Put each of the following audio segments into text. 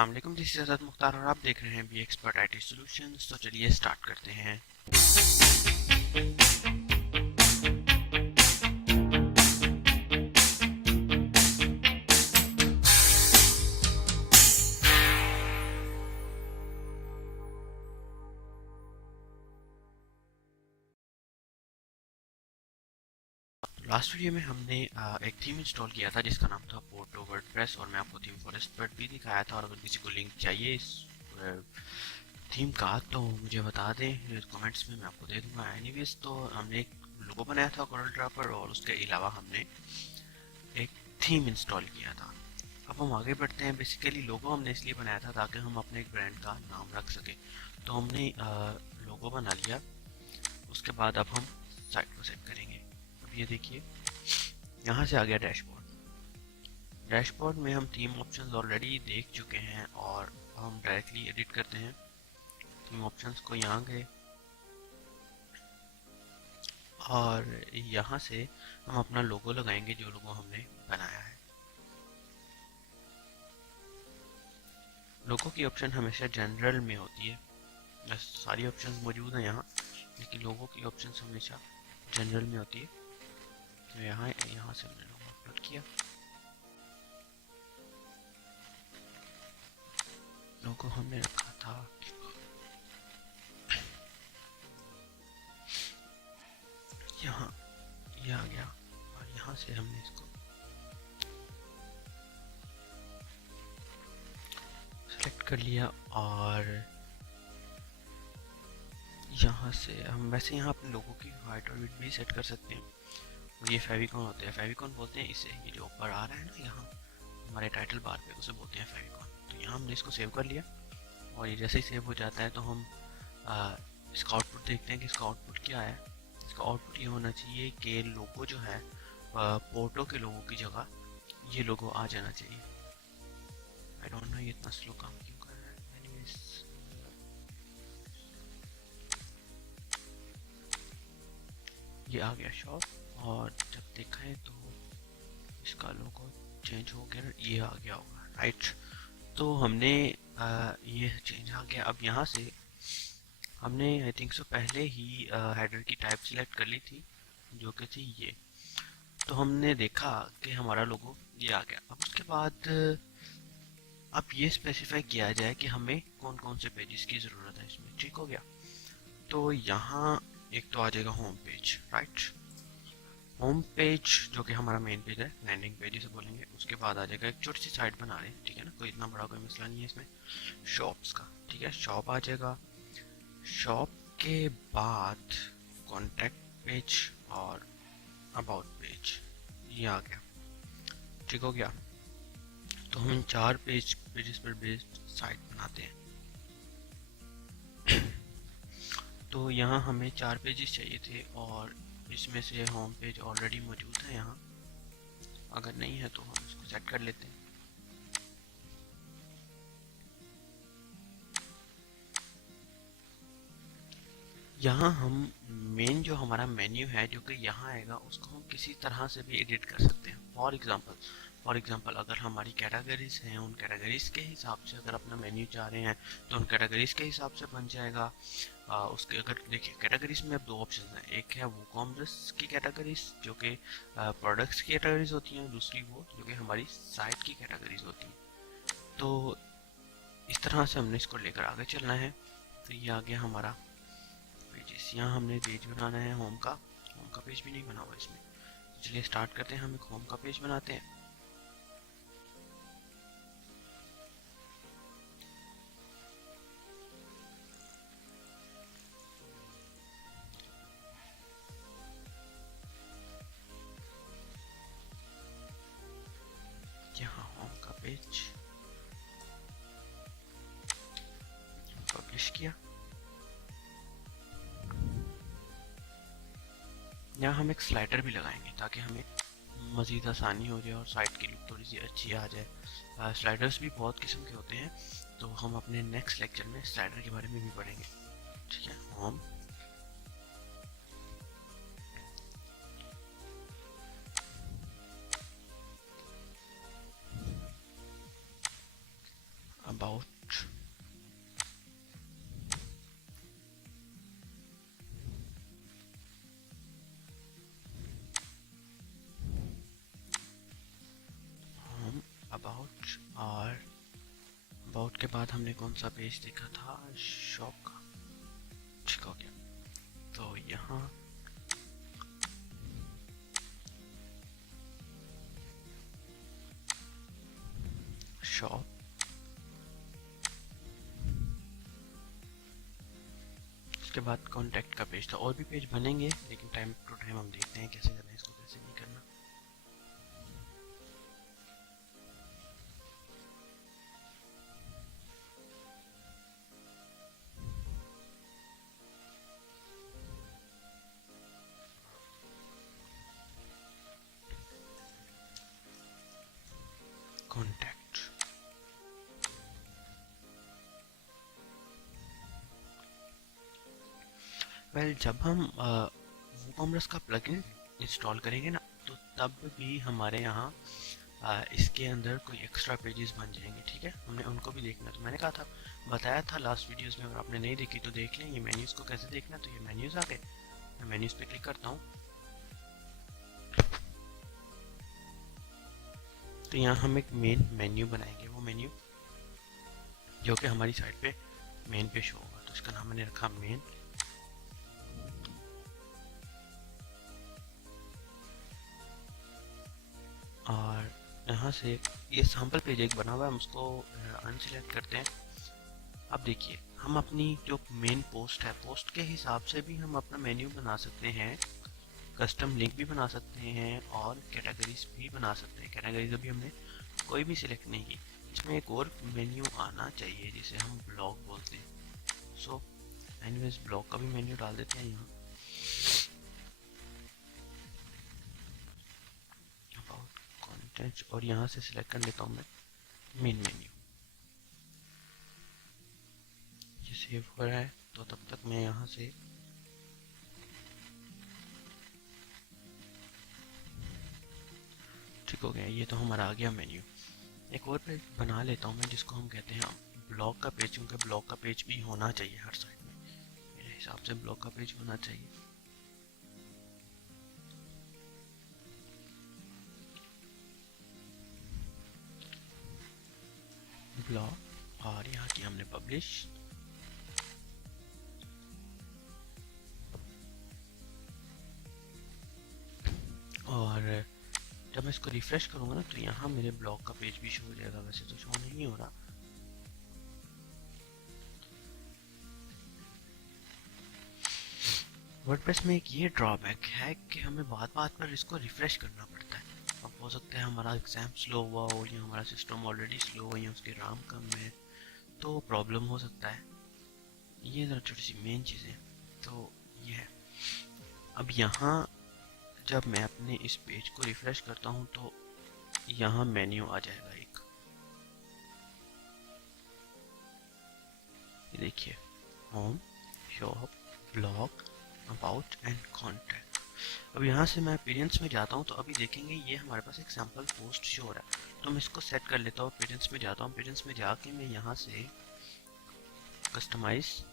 अस्सलामुअलैकुम, this is आज़ाद मुख्तार और आप देख रहे हैं बी एक्सपर्ट आईटी सॉल्यूशंस। तो चलिए स्टार्ट करते हैं। लास्ट वीडियो में हमने एक थीम इंस्टॉल किया था जिसका नाम था पोर्टो वर्डप्रेस, और मैं आपको थीम फॉर एक्सपर्ट भी दिखाया था। और अगर किसी को लिंक चाहिए इस थीम का तो मुझे बता दें कमेंट्स में, मैं आपको दे दूंगा। एनीवेज, तो हमने एक लोगो बनाया था कोरल ड्रा पर, और उसके अलावा हमने एक थीम इंस्टॉल किया था। अब हम आगे बढ़ते हैं। बेसिकली लोगो हमने इसलिए बनाया था ताकि हम अपने एक ब्रांड का नाम रख सकें। तो हमने लोगो बना लिया। उसके बाद अब हम साइट को सेट करेंगे। अब ये देखिए, यहाँ से आ गया डैशबोर्ड। डैशबोर्ड में हम थीम ऑप्शंस ऑलरेडी देख चुके हैं, और हम डायरेक्टली एडिट करते हैं थीम ऑप्शंस को। यहाँ गए और यहाँ से हम अपना लोगो लगाएंगे, जो लोगो हमने बनाया है। लोगो की ऑप्शन हमेशा जनरल में होती है। बस सारी ऑप्शंस मौजूद हैं यहाँ, लेकिन लोगों की ऑप्शंस हमेशा जनरल में होती है। तो यहाँ यहाँ से हमने लोगो अपलोड किया। लोगो हमने रखा था यहाँ, ये आ गया, और यहाँ से हमने इसको सेलेक्ट कर लिया। और यहाँ से हम वैसे यहाँ अपने लोगों की हाइट और विड्थ भी सेट कर सकते हैं। और ये फेविकॉन होता है, फेविकॉन बोलते हैं इसे। ये जो ऊपर आ रहा है ना यहाँ हमारे टाइटल बार पे, उसे बोलते हैं फेविकॉन। तो यहाँ हमने इसको सेव कर लिया, और ये जैसे ही सेव हो जाता है तो हम इसका आउटपुट देखते हैं कि इसका आउटपुट क्या है। इसका आउटपुट ये होना चाहिए कि लोगो जो है पोर्टो के लोगों की जगह ये लोगो आ जाना चाहिए। आई डोंट नो ये इतना स्लो काम क्यों कर रहा है। एनीवेज, ये आ गया शॉप, और जब देखा है तो इसका लोगो चेंज हो गया, ये आ गया होगा, राइट। तो हमने ये चेंज आ गया। अब यहाँ से हमने आई थिंक सो पहले ही हेडर की टाइप सिलेक्ट कर ली थी, जो कि थी ये। तो हमने देखा कि हमारा लोगो ये आ गया। अब उसके बाद अब ये स्पेसिफाई किया जाए कि हमें कौन कौन से पेजेस की ज़रूरत है इसमें। ठीक हो गया। तो यहाँ एक तो आ जाएगा home page, right. Home page जो कि हमारा मेन पेज है, लैंडिंग पेज जिसे बोलेंगे। उसके बाद आ जाएगा, एक छोटी सी साइट बना रहे हैं, ठीक है ना, कोई इतना बड़ा कोई मसला नहीं है इसमें, शॉप्स का। ठीक है, शॉप आ जाएगा। शॉप के बाद कॉन्टैक्ट पेज और अबाउट पेज, ये आ गया। ठीक हो गया। तो हम इन चार पेजेस पर बेस्ड साइट बनाते हैं। तो यहाँ हमें चार पेजेस चाहिए थे, और इसमें से होम पेज ऑलरेडी मौजूद है यहाँ। अगर नहीं है तो हम इसको सेट कर लेते हैं। यहाँ हम मेन जो हमारा मेन्यू है जो कि यहाँ आएगा, उसको हम किसी तरह से भी एडिट कर सकते हैं। फॉर एग्जांपल अगर हमारी कैटेगरीज हैं, उन कैटेगरीज के हिसाब से अगर अपना मेन्यू चाह रहे हैं तो उन कैटेगरीज के हिसाब से बन जाएगा। उसके अगर देखिए, कैटेगरीज में अब दो ऑप्शन हैं। एक है वो कॉमर्स की कैटेगरीज जो कि प्रोडक्ट्स की कैटेगरीज होती हैं, दूसरी वो जो कि हमारी साइट की कैटेगरीज होती हैं। तो इस तरह से हमने इसको लेकर आगे चलना है। तो ये आ गया हमारा पेजेस। यहाँ हमने पेज बनाना है होम का। होम का पेज भी नहीं बना हुआ इसमें। चलिए स्टार्ट करते हैं, हम एक होम का पेज बनाते हैं। यहाँ होम का पेज पब्लिश किया। यहाँ हम एक स्लाइडर भी लगाएंगे ताकि हमें मज़ीद आसानी हो जाए और साइट की लुक थोड़ी सी अच्छी आ जाए। स्लाइडर्स भी बहुत किस्म के होते हैं, तो हम अपने नेक्स्ट लेक्चर में स्लाइडर के बारे में भी पढ़ेंगे। ठीक है, home, about about, home, about, और अबाउट के बाद हमने कौन सा पेज देखा था, शॉप का, ठीक हो गया। तो यहाँ शॉप, उसके बाद कॉन्टैक्ट का पेज था। और भी पेज बनेंगे लेकिन टाइम टू टाइम हम देखते हैं कैसे करना है इसको, कैसे नहीं करना। कॉन्टैक्ट, वेल जब हम वूकॉमर्स का प्लगइन इंस्टॉल करेंगे ना, तो तब भी हमारे यहाँ इसके अंदर कोई एक्स्ट्रा पेजेस बन जाएंगे, ठीक है। हमने उनको भी देखना, तो मैंने कहा था, बताया था लास्ट वीडियोस में, अगर आपने नहीं देखी तो देख लें। ये मेन्यूज़ को कैसे देखना, तो ये मेन्यूज़ आ गए, मैं मेन्यूज़ पे क्लिक करता हूँ, तो यहाँ हम एक मेन मेन्यू बनाएंगे। वो मेन्यू जो कि हमारी साइट पे मेन पे शो होगा, तो इसका नाम मैंने रखा मेन। और यहाँ से ये सैम्पल पेज एक बना हुआ है, हम उसको अनसिलेक्ट करते हैं। अब देखिए, हम अपनी जो मेन पोस्ट है, पोस्ट के हिसाब से भी हम अपना मेन्यू बना सकते हैं, कस्टम लिंक भी बना सकते हैं, और कैटेगरीज भी बना सकते हैं। कैटेगरीज अभी हमने कोई भी सिलेक्ट नहीं की। इसमें एक और मेन्यू आना चाहिए जिसे हम ब्लॉग बोलते हैं। सो एनीवेज ब्लॉग का भी मेन्यू डाल देते हैं यहाँ। अबाउट, कंटेंट, और यहाँ से सिलेक्ट कर लेता हूँ मैं मेन मेन्यू। ये सेव हो रहा है, तो तब तक मैं यहाँ से ठीक हो गया। ये तो हमारा आ गया मेन्यू। एक और पेज बना लेता हूँ मैं, जिसको हम कहते हैं ब्लॉग का पेज, क्योंकि ब्लॉग का पेज भी होना चाहिए हर साइट में। मेरे हिसाब से ब्लॉग का पेज होना चाहिए। ब्लॉग, और यहाँ की हमने पब्लिश, और जब मैं इसको रिफ्रेश करूँगा ना, तो यहाँ मेरे ब्लॉग का पेज भी शो हो जाएगा। वैसे तो शो नहीं हो रहा। वर्डप्रेस में एक ये ड्रॉबैक है कि हमें बात बात पर इसको रिफ्रेश करना पड़ता है। अब हो सकता है हमारा एग्जाम स्लो हुआ हो, या हमारा सिस्टम ऑलरेडी स्लो हो, या उसकी राम कम है, तो प्रॉब्लम हो सकता है। ये ज़रा छोटी सी मेन चीज़ें तो ये है। अब यहाँ जब मैं अपने इस पेज को रिफ्रेश करता हूँ, तो यहाँ मेन्यू आ जाएगा एक, ये देखिए, home, shop, blog, about and contact. अब यहाँ से मैं अपीयरेंस में जाता हूँ, तो अभी देखेंगे ये हमारे पास एक सैम्पल पोस्ट शो हो रहा है। तो मैं इसको सेट कर लेता हूँ, अपीयरेंस में जाता हूँ। अपीयरेंस में जाके मैं यहाँ से कस्टमाइज,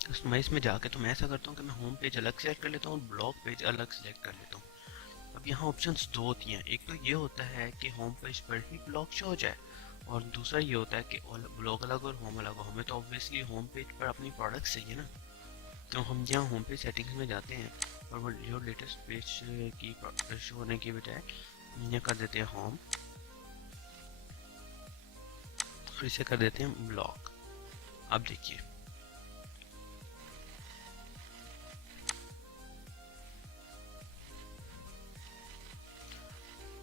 कस्टमाइज में जाके तो मैं ऐसा करता हूँ कि मैं होम पेज अलग सेलेक्ट कर लेता हूँ, ब्लॉग पेज अलग सेलेक्ट कर लेता हूँ। अब यहाँ ऑप्शंस दो होती हैं, एक तो ये होता है कि होम पेज पर ही ब्लॉग शो हो जाए, और दूसरा ये होता है कि ब्लॉग अलग और होम अलग हो। हमें तो ऑब्वियसली होम पेज पर अपनी प्रोडक्ट्स चाहिए ना, तो हम यहाँ होम पेज सेटिंग्स में जाते हैं, और वो जो लेटेस्ट पेज की शो होने की बजाय यहाँ कर देते हैं होम, और इसे कर देते हैं ब्लॉग। अब देखिए,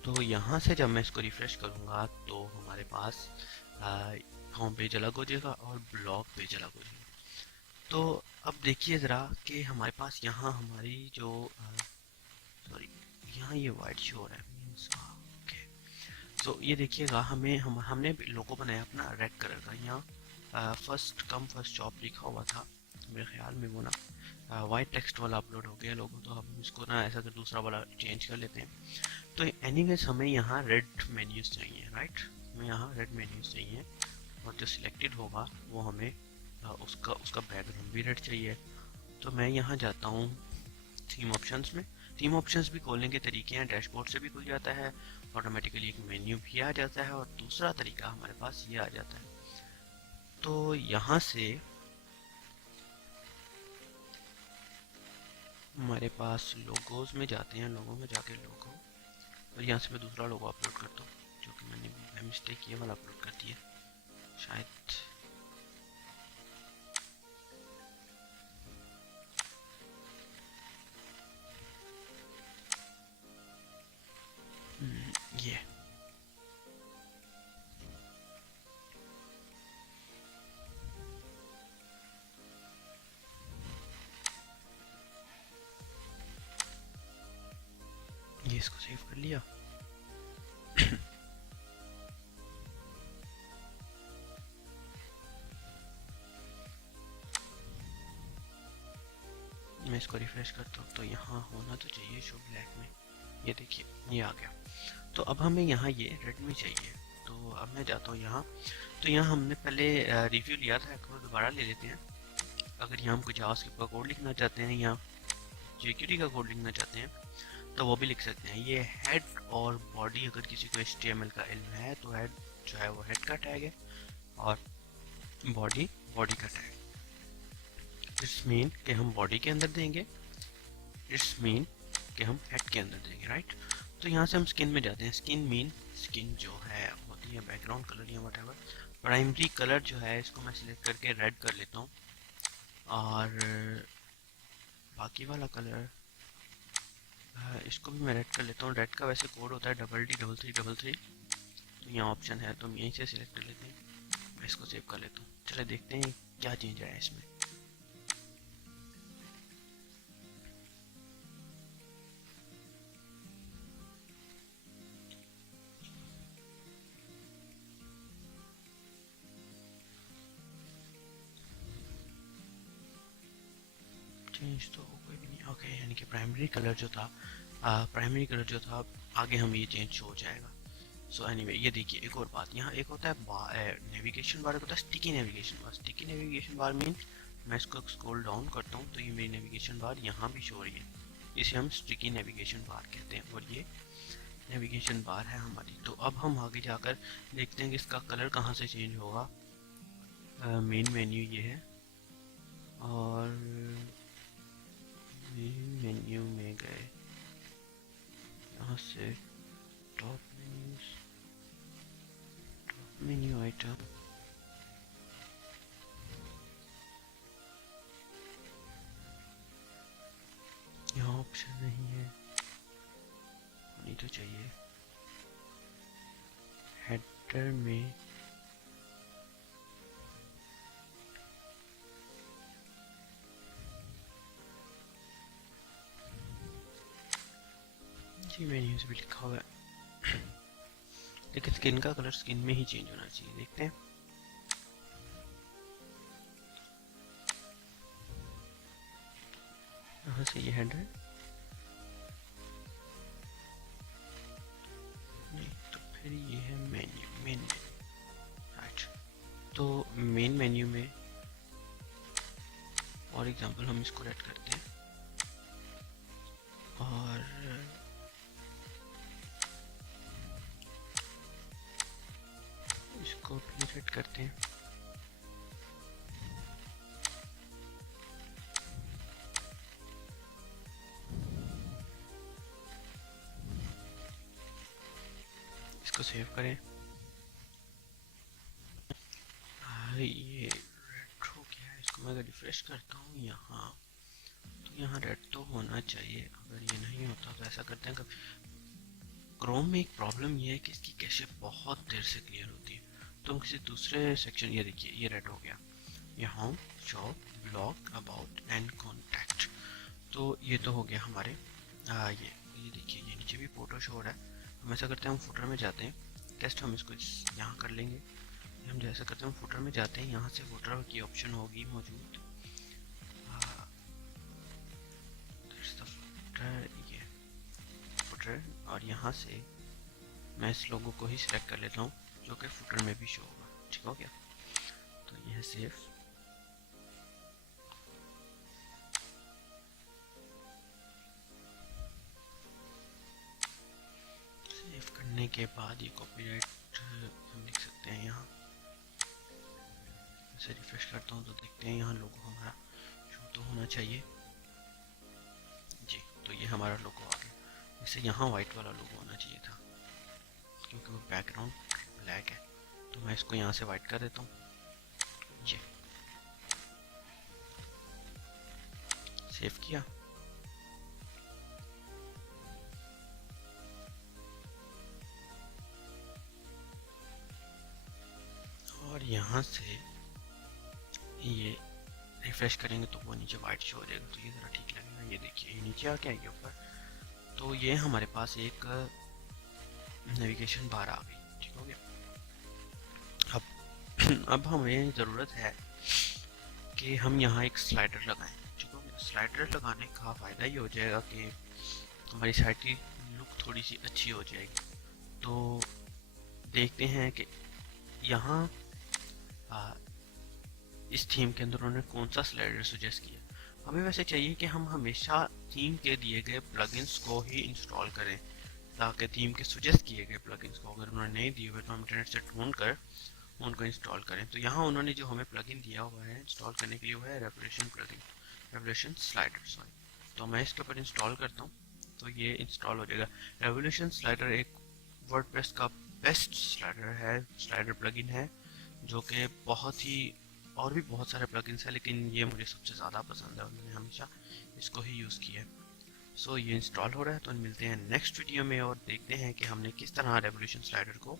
तो यहाँ से जब मैं इसको रिफ्रेश करूँगा, तो हमारे पास होम पेज अलग हो जाएगा और ब्लॉग पेज अलग हो जाएगा। तो अब देखिए ज़रा कि हमारे पास यहाँ हमारी जो सॉरी, यहाँ ये वाइट शो हो रहा है, मीन्स ओके। तो ये देखिएगा, हमने लोगो बनाया अपना रेड कलर का। यहाँ फर्स्ट कम फर्स्ट जॉब लिखा हुआ था, मेरे ख्याल में वो ना वाइट टेक्स्ट वाला अपलोड हो गया लोगो। तो हम इसको ना ऐसा कर दूसरा वाला चेंज कर लेते हैं। तो एनीवेज हमें यहाँ रेड मेन्यूज चाहिए, राइट, हमें यहाँ रेड मेन्यूज चाहिए, और जो सिलेक्टेड होगा वो हमें उसका उसका बैकग्राउंड भी रेड चाहिए। तो मैं यहाँ जाता हूँ थीम ऑप्शंस में। थीम ऑप्शंस भी खोलने के तरीके हैं, डैशबोर्ड से भी खुल जाता है, ऑटोमेटिकली एक मेन्यू भी आ जाता है, और दूसरा तरीका हमारे पास ये आ जाता है। तो यहाँ से हमारे पास लोगोज में जाते हैं, लोगो में जाके लोगो, और यहाँ से मैं दूसरा लोगो अपलोड करता हूँ, जो कि मैंने मिस्टेक ये वाला अपलोड कर दिया शायद। ये इसको सेव कर लिया। मैं इसको रिफ्रेश करता हूँ तो यहाँ होना तो चाहिए शो ब्लैक में, ये देखिए ये आ गया। तो अब हमें यहाँ ये रेड में चाहिए, तो अब मैं जाता हूँ यहाँ। तो यहाँ हमने पहले रिव्यू लिया था, एक बार दोबारा ले लेते हैं। अगर यहाँ हम कुछ जावास्क्रिप्ट का कोड लिखना चाहते हैं या jQuery का कोड लिखना चाहते हैं तो वो भी लिख सकते हैं। ये हेड और बॉडी, अगर किसी को HTML का इल्म है तो हेड जो है वो हेड का टैग है, और बॉडी बॉडी का टैग। इट्स मीन कि हम बॉडी के अंदर देंगे, इट्स मीन कि हम हेड के अंदर देंगे, राइट। तो यहाँ से हम स्किन में जाते हैं। स्किन मीन, स्किन जो है होती है बैकग्राउंड कलर या व्हाटएवर। प्राइमरी कलर जो है इसको मैं सिलेक्ट करके रेड कर लेता हूँ, और बाकी वाला कलर इसको भी मैं रेड कर लेता हूँ। रेड का वैसे कोड होता है DD3333। तो यहाँ ऑप्शन है तो हम यहीं से सिलेक्ट कर लेते हैं। मैं इसको सेव कर लेता हूँ। चले देखते हैं क्या चेंज आया इसमें। चेंज तो कोई भी नहीं, ओके। यानी कि प्राइमरी कलर जो था आगे हम ये चेंज हो जाएगा। सो एनीवे ये देखिए एक और बात, यहाँ एक होता है नेविगेशन बार, एक होता है sticky navigation bar. Sticky navigation bar mean मैं इसको स्क्रॉल डाउन करता हूँ तो ये मेरी नेविगेशन बार यहाँ भी शो हो रही है, इसे हम स्टिकी नेविगेशन बार कहते हैं, और ये नेविगेशन बार है हमारी। तो अब हम आगे जाकर देखते हैं कि इसका कलर कहाँ से चेंज होगा। मेन मेन्यू ये है, और मेन्यू में गए, यहाँ से टॉप मेन्यू आइटम, यहाँ ऑप्शन नहीं है, होनी तो चाहिए। हेडर में जी मेन्यू से भी लिखा हुआ है, लेकिन स्किन का कलर स्किन में ही चेंज होना चाहिए। देखते हैं। यहाँ से ये हेडर नहीं, तो फिर ये है मेन्यू, मेन मेन्यू, राइट। तो मेन मेन्यू में फॉर एग्जांपल हम इसको रेड करते हैं, और इसको भी रेड करते हैं। इसको सेव करें। ये रेड हो गया है। इसको मैं अगर रिफ्रेश करता हूँ यहाँ, तो यहाँ रेड तो होना चाहिए। अगर ये नहीं होता तो ऐसा करते हैं। क्रोम में एक प्रॉब्लम ये है कि इसकी कैशे बहुत देर से क्लियर होती है, तो हम किसी दूसरे सेक्शन, ये देखिए ये रेड हो गया, ये home, shop, blog, about and contact. तो ये तो हो गया हमारे। ये देखिए ये नीचे भी फोटो शो हो रहा है। हम ऐसा करते हैं, हम फुटर में जाते हैं। टेस्ट हम इसको यहाँ कर लेंगे। हम जैसा करते हैं, हम फुटर में जाते हैं, यहाँ से फुटर की ऑप्शन होगी मौजूद। फुटर, ये फुटर और यहाँ से मैं इस लोगो को ही सिलेक्ट कर लेता हूँ जो कि फुटर में भी शो होगा। ठीक हो गया, तो यह सेव। सेव करने के बाद ये कॉपीराइट हम लिख सकते हैं यहाँ। इसे रिफ्रेश करता हूँ तो देखते हैं यहाँ लोगो हमारा शो तो होना चाहिए जी। तो ये हमारा लोगो आ गया। जैसे यहाँ वाइट वाला लोगो होना चाहिए था क्योंकि वो बैकग्राउंड ब्लैक है, तो मैं इसको यहाँ से वाइट कर देता हूँ जी। सेव किया, और यहाँ से ये रिफ्रेश करेंगे तो वो नीचे वाइट शो हो जाएगा, तो ये ज़रा ठीक लगेगा। ये देखिए ये नीचे आ गया ये ऊपर, तो ये हमारे पास एक नेविगेशन बार आ गई। ठीक हो गया। अब हमें ज़रूरत है कि हम यहाँ एक स्लाइडर लगाएं। ठीक हो गया। स्लाइडर लगाने का फ़ायदा ये हो जाएगा कि हमारी साइट की लुक थोड़ी सी अच्छी हो जाएगी। तो देखते हैं कि यहाँ इस थीम के अंदर उन्होंने कौन सा स्लाइडर सजेस्ट किया। हमें वैसे चाहिए कि हम हमेशा थीम के दिए गए प्लगइन्स को ही इंस्टॉल करें, ताकि थीम के सजेस्ट किए गए प्लगइन्स को अगर उन्होंने नहीं दिए हुए तो हम इंटरनेट से ढूंढ कर उनको इंस्टॉल करें। तो यहाँ उन्होंने जो हमें प्लगइन दिया हुआ है इंस्टॉल करने के लिए वो है revolution plugin, revolution slider sorry. तो मैं इसके ऊपर इंस्टॉल करता हूँ तो ये इंस्टॉल हो जाएगा। रेवोल्यूशन स्लाइडर एक वर्डप्रेस का बेस्ट स्लाइडर है, स्लाइडर प्लगइन है, जो कि बहुत ही, और भी बहुत सारे प्लगइन्स हैं लेकिन ये मुझे सबसे ज़्यादा पसंद है और मैंने हमेशा इसको ही यूज़ किया है। सो ये इंस्टॉल हो रहा है, तो मिलते हैं नेक्स्ट वीडियो में और देखते हैं कि हमने किस तरह रेवोल्यूशन स्लाइडर को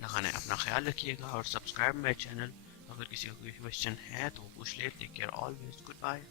लगाना है। अपना ख्याल रखिएगा और सब्सक्राइब माई चैनल। अगर किसी को कोई क्वेश्चन है तो पूछ ले। Take care always, good bye.